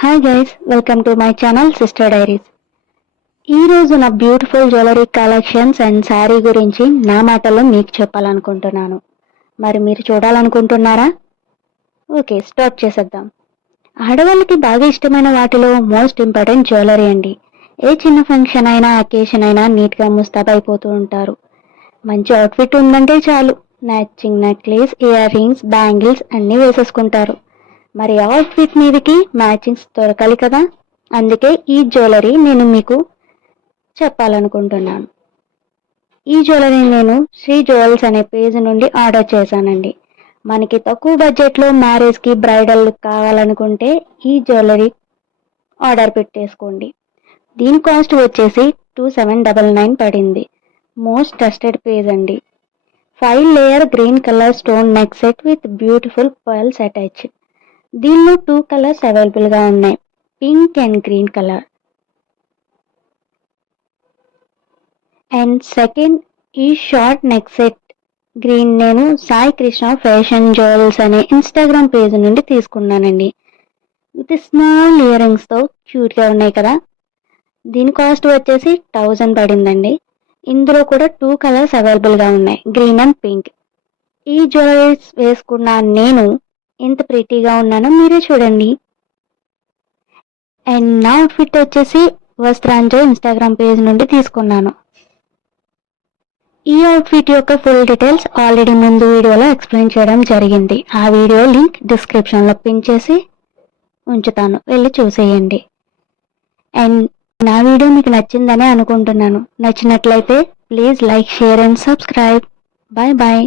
Hi guys welcome to my channel sister diaries ఈ రోజు నా beautiful jewellery collections and sari గురించి నా మాటల్లో మీకు చెప్పాలనుకుంటున్నాను. మరి మీరు చూడాలనుకుంటున్నారా? ఓకే స్టార్ట్ చేసేద్దాం. ఆడవాళ్ళకి బాగా ఇష్టమైన వాటిలో మోస్ట్ ఇంపార్టెంట్ జ్యువెలరీ అండి. ఏ చిన్న ఫంక్షన్ అయినా అకేషన్ అయినా నీట్గా ముస్తాబ్ అయిపోతూ ఉంటారు. మంచి అవుట్ఫిట్ ఉందంటే చాలు. Matching necklace earrings bangles అన్నీ వేసేసుకుంటారు. మరి అవుట్ఫిట్ మీదకి మ్యాచింగ్స్ దొరకాలి కదా? అందుకే ఈ జ్యువెలరీ నేను మీకు చెప్పాలనుకుంటున్నాను. ఈ జ్యువెలరీ నేను శ్రీ జ్యువెల్స్ అనే పేజ్ నుండి ఆర్డర్ చేశానండి. మనకి తక్కువ బడ్జెట్లో మ్యారేజ్కి బ్రైడల్ లుక్ కావాలనుకుంటే ఈ జ్యువెలరీ ఆర్డర్ పెట్టేసుకోండి. దీని కాస్ట్ వచ్చేసి టూ సెవెన్ డబల్ నైన్ పడింది. మోస్ట్ ట్రస్టెడ్ పేజ్ అండి. Five layer green colour stone neck set with beautiful pearls attach దీనిలో టూ కలర్స్ అవైలబుల్గా ఉన్నాయి. Pink and green colour and second ఈ షార్ట్ నెక్ సెట్ గ్రీన్ నేను Sai Krishna fashion jewels అనే Instagram page నుండి తీసుకున్నానండి. విత్ స్మాల్ ఇయర్ రింగ్స్తో క్యూట్గా ఉన్నాయి కదా. దీని కాస్ట్ వచ్చేసి థౌజండ్ పడిందండి. ఇందులో కూడా టూ కలర్స్ అవైలబుల్గా ఉన్నాయి. గ్రీన్ అండ్ పింక్ ఈ జ్యువెలరీస్ వేసుకున్న నేను ఎంత ప్రీతిగా ఉన్నానో మీరే చూడండి. అండ్ నా ఫిట్ వచ్చేసి వస్త్రాంజో ఇన్స్టాగ్రామ్ పేజ్ నుండి తీసుకున్నాను. ఈ అవుట్ఫిట్ యొక్క ఫుల్ డీటెయిల్స్ ఆల్రెడీ ముందు వీడియోలో ఎక్స్ప్లెయిన్ చేయడం జరిగింది. ఆ వీడియో లింక్ డిస్క్రిప్షన్లో పిన్ చేసి ఉంచుతాను. వెళ్ళి చూసేయండి. అండ్ నా వీడియో మీకు నచ్చిందని అనుకుంటున్నాను. నచ్చినట్లయితే please like share and subscribe bye bye